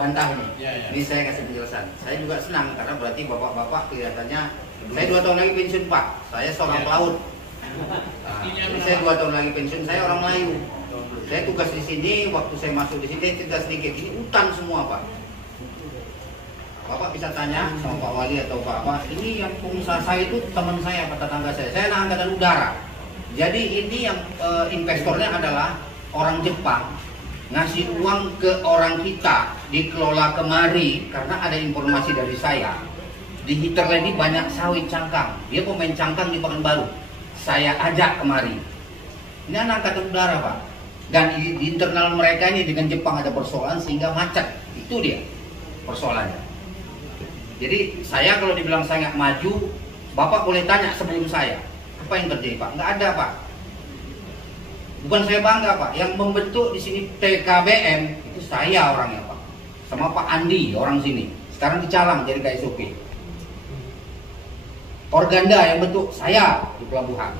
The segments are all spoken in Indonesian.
dibantah nih. Ya, ya. Ini saya kasih penjelasan. Saya juga senang karena berarti bapak-bapak kelihatannya. Saya 2 tahun lagi pensiun Pak. Saya seorang pelaut. Nah, jadi saya 2 tahun lagi pensiun. Saya orang Melayu. Saya tugas di sini. Waktu saya masuk di sini cerita sedikit. Ini hutan semua Pak. Bapak bisa tanya sama Pak Wali atau Pak apa. Ini yang pengusaha saya itu teman saya, tetangga saya. Saya anak angkatan udara. Jadi ini yang investornya adalah orang Jepang. Ngasih uang ke orang kita, dikelola kemari karena ada informasi dari saya. Di Hinterland banyak sawit cangkang. Dia pemain cangkang di Pekanbaru. Saya ajak kemari. Ini anak angkatan udara Pak. Dan di internal mereka ini dengan Jepang ada persoalan sehingga macet. Itu dia persoalannya. Jadi saya kalau dibilang saya nggak maju, Bapak boleh tanya sebelum saya. Apa yang terjadi Pak? Nggak ada Pak. Bukan saya bangga Pak, yang membentuk di sini TKBM itu saya orangnya Pak, sama Pak Andi orang sini. Sekarang dicalang jadi KSOP. Organda yang bentuk saya di pelabuhan.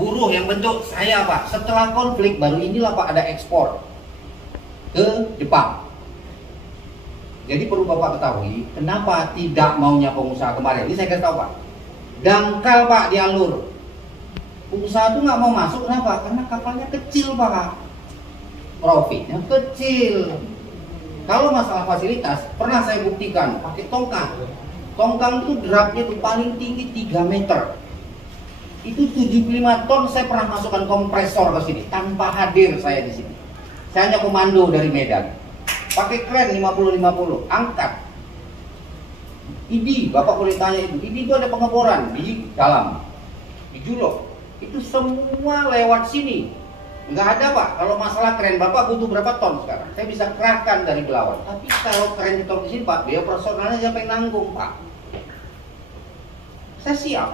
Buruh yang bentuk saya Pak. Setelah konflik baru inilah Pak ada ekspor ke Jepang. Jadi perlu Bapak ketahui kenapa tidak maunya pengusaha kemarin. Ini saya kasih tahu Pak. Dangkal Pak di alur. Pengusaha itu nggak mau masuk, kenapa? Karena kapalnya kecil Pak, profitnya kecil. Kalau masalah fasilitas, pernah saya buktikan pakai tongkang. Tongkang itu drapnya itu paling tinggi 3 meter. Itu 75 ton saya pernah masukkan kompresor ke sini tanpa hadir saya di sini. Saya hanya komando dari Medan. Pakai kren 50-50, angkat. Ini Bapak boleh tanya ini itu ada pengeboran di dalam, di Julok. Itu semua lewat sini. Nggak ada Pak. Kalau masalah keren Bapak butuh berapa ton sekarang? Saya bisa kerahkan dari Belawan. Tapi kalau keren ditaruh di sini Pak, biaya personalnya siapa yang nanggung Pak? Saya siap.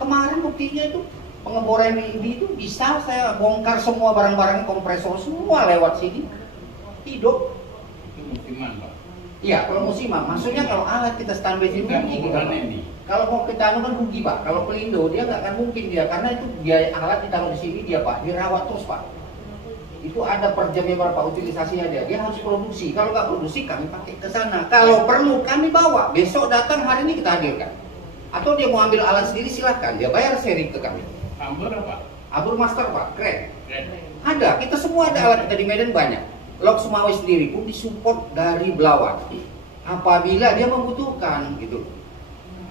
Kemarin buktinya itu pengeboran ini itu bisa saya bongkar semua barang-barang kompresor semua lewat sini. Hidup. Itu musiman Pak. Iya, kalau musiman. Maksudnya kalau alat kita standby di sini. Kalau mau kita anu kan rugi Pak. Kalau Pelindo dia nggak akan mungkin dia karena itu biaya alat ditaruh di sini dia Pak, dirawat terus Pak. Itu ada per jamnya berapa utilisasinya dia. Dia harus produksi. Kalau nggak produksi kami pakai ke sana. Kalau perlu kami bawa. Besok datang hari ini kita hadirkan. Atau dia mau ambil alat sendiri silahkan. Dia bayar seri ke kami. Ambur apa? Ambur master Pak, keren. Keren. Ada. Kita semua ada alat kita di Medan banyak. Lok Sumawe sendiri pun disupport dari Belawan. Apabila dia membutuhkan gitu.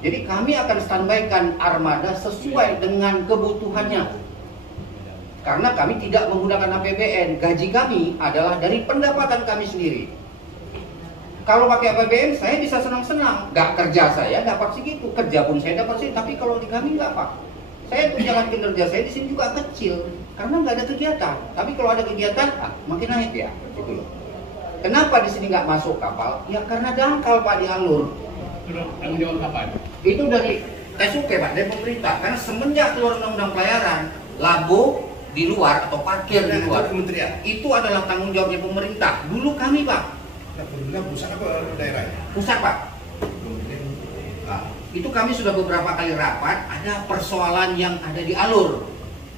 Jadi kami akan standbykan armada sesuai dengan kebutuhannya. Karena kami tidak menggunakan APBN, gaji kami adalah dari pendapatan kami sendiri. Kalau pakai APBN saya bisa senang-senang, nggak kerja saya dapat segitu, kerja pun saya dapat segitu. Tapi kalau di kami nggak Pak. Saya tunjangan kinerja saya di sini juga kecil, karena nggak ada kegiatan. Tapi kalau ada kegiatan, makin naik ya, gitu loh. Kenapa di sini nggak masuk kapal? Ya karena dangkal Pak di alur. Tanggung jawab kapan? Itu dari SUK Pak, dari pemerintah. Karena semenjak keluar undang-undang pelayaran, labo di luar atau parkir di luar, itu adalah tanggung jawabnya pemerintah. Dulu kami Pak. Pemerintah pusat apa daerah? Pusat Pak. Nah, itu kami sudah beberapa kali rapat, ada persoalan yang ada di alur.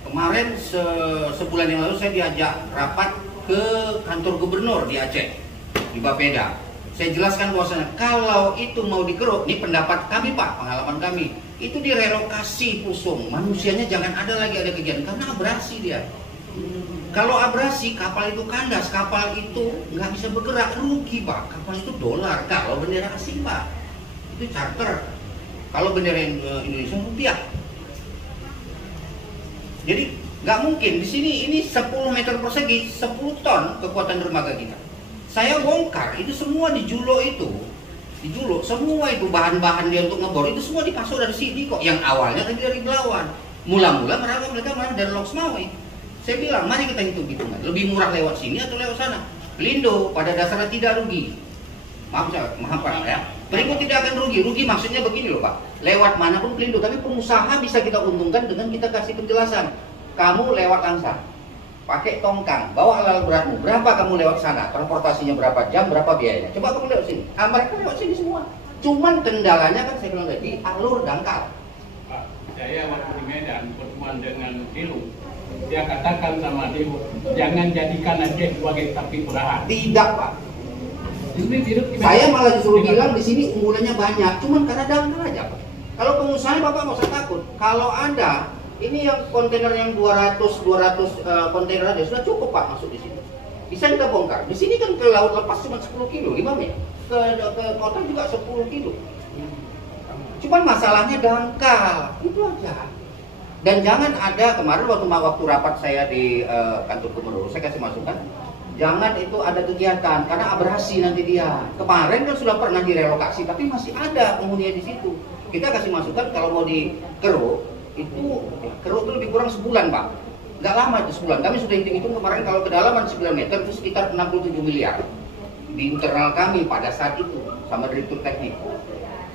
Kemarin sebulan yang lalu saya diajak rapat ke kantor gubernur di Aceh, di Bapeda. Saya jelaskan bahwasanya kalau itu mau dikeruk, ini pendapat kami Pak, pengalaman kami, itu direlokasi Pusung, manusianya jangan ada lagi ada kegiatan karena abrasi dia. Kalau abrasi kapal itu kandas, kapal itu nggak bisa bergerak, rugi Pak. Kapal itu dolar, kalau bendera asing Pak, itu charter. Kalau bendera Indonesia rupiah. Jadi nggak mungkin di sini ini 10 meter persegi, 10 ton kekuatan dermaga kita. Saya bongkar itu semua di Julok itu, di Julok semua itu bahan-bahan dia untuk ngebor itu semua dipasok dari sini kok. Yang awalnya tadi dari Belawan, mula-mula mereka malah dari Lok Sumawe. Saya bilang mari kita hitung-hitungan, lebih murah lewat sini atau lewat sana. Pelindo pada dasarnya tidak rugi. Maaf Pak ya. Pelindo tidak akan rugi. Rugi maksudnya begini loh Pak. Lewat manapun Pelindo, tapi pengusaha bisa kita untungkan dengan kita kasih penjelasan. Kamu lewat Langsa, pakai tongkang, bawa alat beratmu, berapa kamu lewat sana, transportasinya berapa jam, berapa biayanya, coba kamu lewat sini. Mereka lewat sini semua. Cuman kendalanya kan saya bilang tadi, alur dangkal. Pak, saya waktu di Medan pertemuan dengan Dilu, dia katakan sama Dilu, jangan jadikan Aceh sebagai sapi perahan. Tidak Pak. Saya malah disuruh bilang di sini unggulannya banyak, cuman karena dangkal aja Pak. Kalau pengusaha Bapak nggak usah takut. Kalau Anda ini yang kontainer yang 200 kontainer aja sudah cukup Pak masuk di sini. Bisa kita bongkar. Di sini kan ke laut lepas cuma 10 kilo, 5 meter. Ke kota juga 10 kilo. Cuman masalahnya dangkal, itu aja. Dan jangan ada, kemarin waktu rapat saya di kantor gubernur, saya kasih masukan, jangan itu ada kegiatan karena abrasi nanti dia. Kemarin kan sudah pernah direlokasi, tapi masih ada penghuninya di situ. Kita kasih masukan kalau mau dikeruk, itu keruk itu lebih kurang sebulan Pak. Nggak lama itu sebulan. Kami sudah hitung-hitung kemarin kalau kedalaman 9 meter itu sekitar 67 miliar di internal kami pada saat itu sama direktur teknik.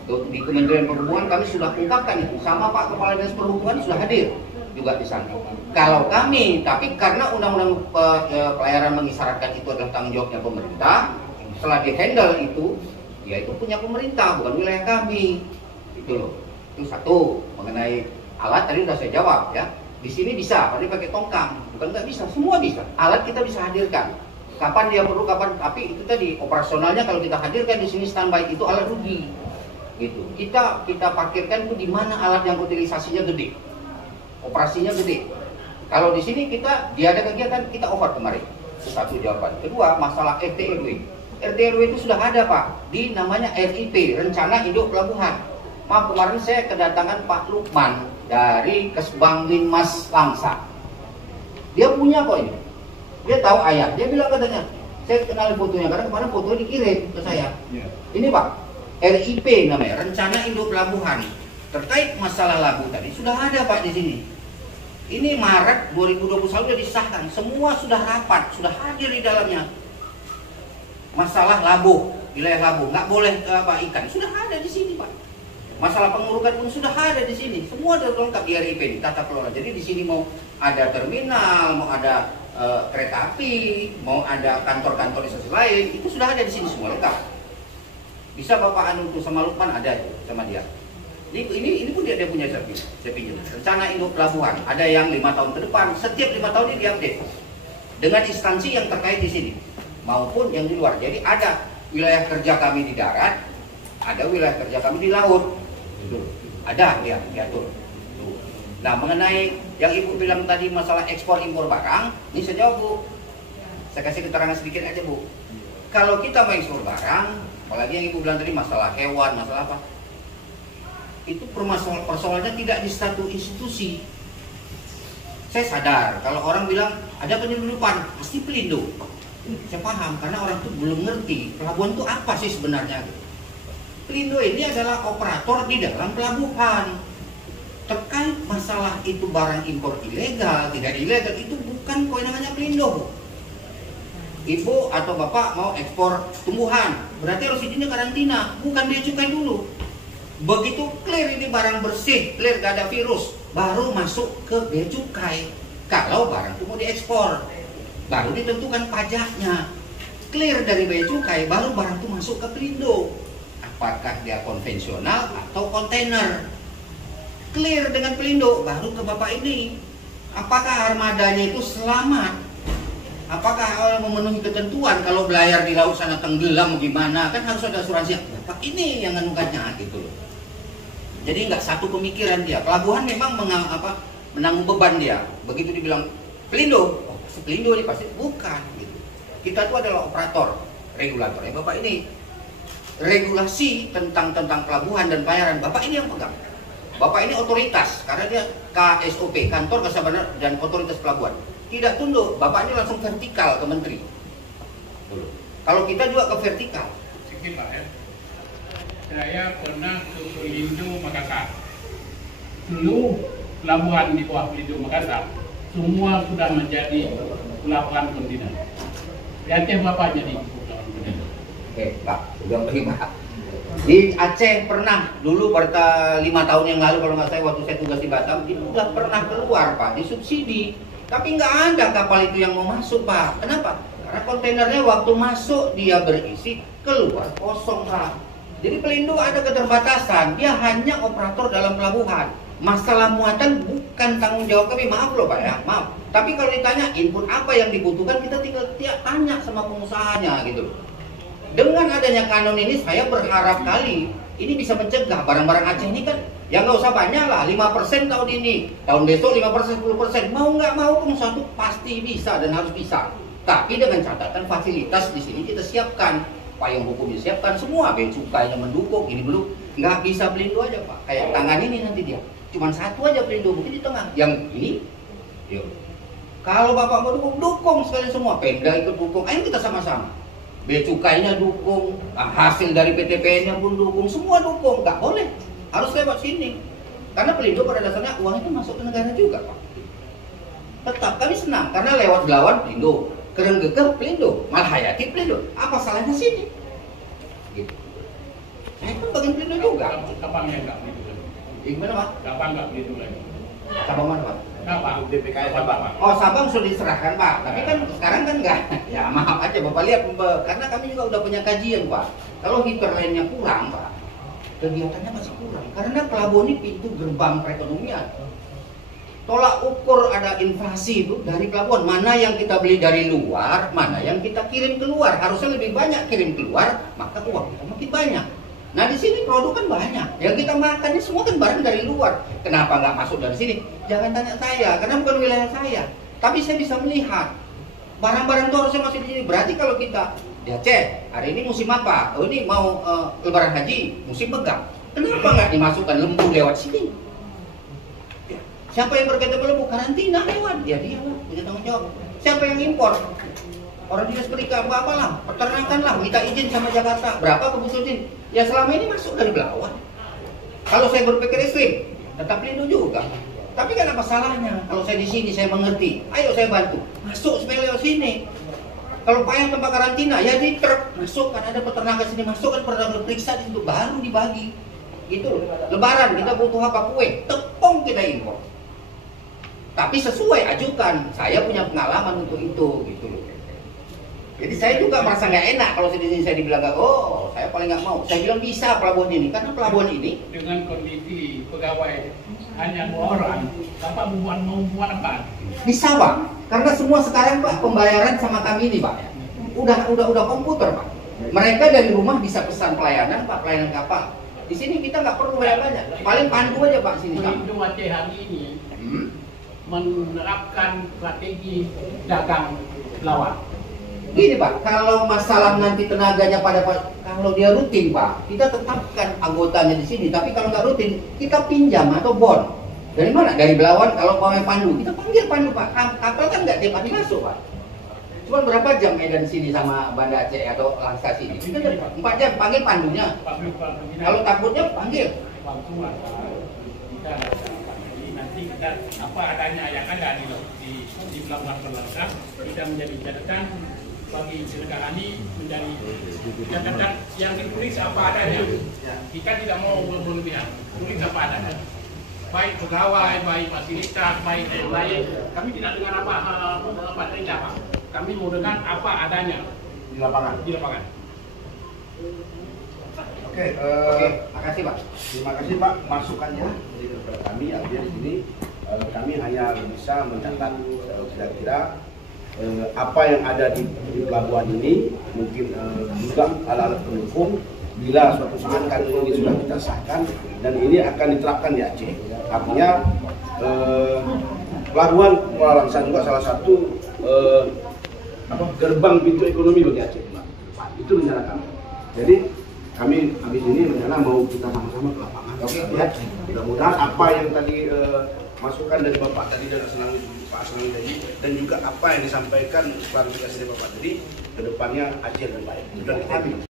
Di Kementerian Perhubungan kami sudah ungkapkan itu sama Pak Kepala Dinas Perhubungan sudah hadir juga di sana. Kalau kami, tapi karena undang-undang pelayaran mengisyaratkan itu adalah tanggung jawabnya pemerintah, setelah di-handle itu, ya itu punya pemerintah, bukan wilayah kami. Itu loh. Itu satu, mengenai alat tadi sudah saya jawab ya. Di sini bisa, tapi pakai tongkang, bukan nggak bisa, semua bisa. Alat kita bisa hadirkan. Kapan dia perlu, kapan, tapi itu tadi operasionalnya kalau kita hadirkan di sini standby itu alat rugi. Gitu. Kita parkirkan itu di mana alat yang utilisasinya gede, operasinya gede. Kalau di sini kita dia ada kegiatan kita over kemarin. Itu satu jawaban. Kedua masalah RT/RW. RT/RW itu sudah ada Pak di namanya RIP, Rencana Induk Pelabuhan. Maaf kemarin saya kedatangan Pak Lukman dari Kesbang Linmas Langsa. Dia punya kok ini. Dia tahu ayah. Dia bilang katanya, saya kenal fotonya karena kemarin fotonya dikirim ke saya. Ini Pak. RIP namanya, Rencana Induk Pelabuhan. Terkait masalah labu tadi sudah ada Pak di sini. Ini Maret 2021 sudah disahkan, semua sudah rapat, sudah hadir di dalamnya. Masalah labu, wilayah labu, nggak boleh ikan, sudah ada di sini Pak. Masalah pengurukan pun sudah ada di sini, semua sudah lengkap di RIP, di tata kelola. Jadi di sini mau ada terminal, mau ada kereta api, mau ada kantor-kantor instansi lain, itu sudah ada di sini semua lengkap. Bisa Bapak anu tuh sama Lukman ada itu sama dia. Ini pun dia punya saya pinjam. Rencana Induk Pelabuhan ada yang 5 tahun ke depan. Setiap 5 tahun ini diupdate dengan instansi yang terkait di sini maupun yang di luar. Jadi ada wilayah kerja kami di darat, ada wilayah kerja kami di laut. Itu ada dia diatur. Nah mengenai yang Ibu bilang tadi masalah ekspor impor barang, ini saya jawab Bu. Saya kasih keterangan sedikit aja Bu. Kalau kita mau ekspor barang, apalagi yang Ibu bilang tadi masalah hewan, masalah apa, itu persoalannya tidak di satu institusi. Saya sadar kalau orang bilang ada penyelundupan, pasti Pelindo. Saya paham karena orang itu belum ngerti pelabuhan itu apa sih sebenarnya. Pelindo ini adalah operator di dalam pelabuhan. Terkait masalah itu barang impor ilegal, tidak ilegal, itu bukan kewenangannya Pelindo. Ibu atau Bapak mau ekspor tumbuhan, berarti harus izinnya karantina, bukan dia cukai dulu. Begitu clear ini barang bersih, clear gak ada virus, baru masuk ke bea cukai. Kalau barang itu mau diekspor, baru ditentukan pajaknya. Clear dari bea cukai, baru barang itu masuk ke Pelindo. Apakah dia konvensional atau kontainer? Clear dengan Pelindo, baru ke Bapak ini. Apakah armadanya itu selamat? Apakah memenuhi ketentuan? Kalau belayar di laut sana tenggelam gimana? Kan harus ada asuransi. Bapak ini yang nganukannya gitu loh. Jadi nggak satu pemikiran dia. Pelabuhan memang menanggung beban dia. Begitu dibilang Pelindo, oh, Pelindo ini pasti bukan gitu. Kita itu adalah operator, regulator. Ya Bapak ini regulasi tentang pelabuhan dan pelayaran. Bapak ini yang pegang. Bapak ini otoritas karena dia KSOP, Kantor Kesabaran dan Otoritas Pelabuhan. Tidak tunduk, Bapak ini langsung vertikal ke menteri. Kalau kita juga ke vertikal. Sedikit Pak ya. Saya pernah ke Pelindo Makassar. Dulu pelabuhan di bawah Pelindo Makassar semua sudah menjadi pelabuhan kontainer. Aceh Bapak jadi pelabuhan kontainer. Oke Pak, udah terima. Di Aceh pernah dulu pada 5 tahun yang lalu kalau nggak saya waktu saya tugas di Batam itu sudah pernah keluar Pak disubsidi. Tapi nggak ada kapal itu yang mau masuk Pak. Kenapa? Karena kontainernya waktu masuk dia berisi, keluar kosong Pak. Jadi Pelindo ada keterbatasan, dia hanya operator dalam pelabuhan. Masalah muatan bukan tanggung jawab kami, maaf loh Pak ya, maaf. Tapi kalau ditanya input apa yang dibutuhkan, kita tinggal tanya sama pengusahanya gitu loh. Dengan adanya kanon ini saya berharap kali ini bisa mencegah barang-barang Aceh ini kan ya nggak usah banyak lah, 5% tahun ini, tahun besok 5%, 10%, mau nggak mau pengusaha itu pasti bisa dan harus bisa. Tapi dengan catatan fasilitas di sini kita siapkan, payung hukum disiapkan semua, bea cukainya mendukung, ini belum, nggak bisa Pelindo aja Pak, kayak tangan ini nanti dia, cuman satu aja Pelindo mungkin di tengah, yang ini, yuk. Kalau Bapak mau dukung sekalian semua, Pemda ikut dukung, ayo kita sama-sama. Bea cukainya dukung, hasil dari PTPN-nya pun dukung, semua dukung, nggak boleh, harus lewat sini. Karena Pelindo pada dasarnya uang itu masuk ke negara juga Pak. Tetap kami senang, karena lewat Belawan Pelindo, Keren Geger Pelindo, Malhayati Pelindo, apa salahnya sini? Gitu. Saya kan bagian Pelindo juga. Cabangnya nggak begitu lagi. Gimana Pak? Cabang nggak begitu lagi. Cabang mana Pak? Cabang. DPKS Cabang. Oh Sabang sudah diserahkan Pak, tapi kan sekarang kan enggak. Ya maaf aja Bapak lihat, karena kami juga udah punya kajian Pak. Kalau hinterlandnya kurang Pak, kegiatannya masih kurang. Karena pelabuhan ini pintu gerbang perekonomian. Tolak ukur ada inflasi itu dari pelabuhan, mana yang kita beli dari luar, mana yang kita kirim keluar. Harusnya lebih banyak kirim keluar, maka uang kita makin banyak. Nah di sini produk kan banyak, yang kita makan ini semua kan barang dari luar. Kenapa nggak masuk dari sini? Jangan tanya saya, karena bukan wilayah saya. Tapi saya bisa melihat barang-barang itu harusnya masih di sini. Berarti kalau kita di Aceh, hari ini musim apa? Oh ini mau Lebaran Haji, musim megang. Kenapa nggak dimasukkan lembu lewat sini? Siapa yang berkaitan lembu? Karantina lewat, ya dia lah, punya tanggung jawab. Siapa yang impor? Orang dinas perikanan apa lah, peternakan lah, minta izin sama Jakarta. Berapa kebutuhan? Ya selama ini masuk dari Belawan. Kalau saya berpikir ekstrim, tetap Pelindo juga. Tapi kan apa salahnya? Kalau saya di sini saya mengerti, ayo saya bantu, masuk supaya lewat sini. Kalau payah tempat karantina, ya di truk masuk kan ada peternakan sini masuk kan pernah diperiksa di situ baru dibagi. Gitu loh. Lebaran kita butuh apa kue, tepung kita impor. Tapi sesuai ajukan, saya punya pengalaman untuk itu, gitu loh. Jadi saya juga merasa nggak enak kalau di sini saya dibilang oh saya paling nggak mau. Saya bilang bisa pelabuhan ini, karena pelabuhan ini dengan kondisi pegawai hanya 2 orang, Bapak mau buat apa? bisa Pak, karena semua sekarang Pak pembayaran sama kami ini Pak, udah komputer Pak. Mereka dari rumah bisa pesan pelayanan Pak, pelayanan kapal. Di sini kita nggak perlu banyak-banyak, paling pandu aja Pak sini. Pelindo Aceh hari ini menerapkan strategi dagang lawan. Gini Pak, kalau masalah nanti tenaganya pada Pak, kalau dia rutin Pak, kita tetapkan anggotanya di sini. Tapi kalau nggak rutin, kita pinjam atau bond. Dari mana? Dari Belawan. Kalau mau pandu, kita panggil pandu Pak. Kapal kan nggak tiap hari masuk Pak. Cuma berapa jam Medan sini sama Banda Aceh atau Langsa sini? Kita 4 jam panggil pandunya. Kalau takutnya panggil. Nanti kita apa adanya yang ada di pelabuhan Perlengkap kita menjadi catatan bagi negara ini, menjadi catatan yang ditulis apa adanya. Kita tidak mau berlebihan, tulis apa adanya. Baik pegawai, baik fasilitas, baik yang lain. Kami tidak dengar apa tenda Pak. Kami mau dengar apa adanya di lapangan. Oke, makasih Pak. terima kasih Pak masukannya dari kepada kami. Artinya di sini kami hanya bisa mencatat kira-kira apa yang ada di pelabuhan ini, mungkin juga alat-alat pendukung. Bila suatu saat kan ini sudah kita sahkan dan ini akan diterapkan di Aceh. Artinya pelabuhan Kuala Langsa juga salah satu gerbang pintu ekonomi bagi Aceh. Itu rencana kami. Jadi kami habis ini rencana mau kita sama-sama ke lapangan. Oke, ya. Mudah-mudahan apa yang tadi masukan dari Bapak tadi dan Pak Asnawi tadi, dan juga apa yang disampaikan klarifikasi dari Bapak tadi, kedepannya Aceh lebih baik. Sudah kita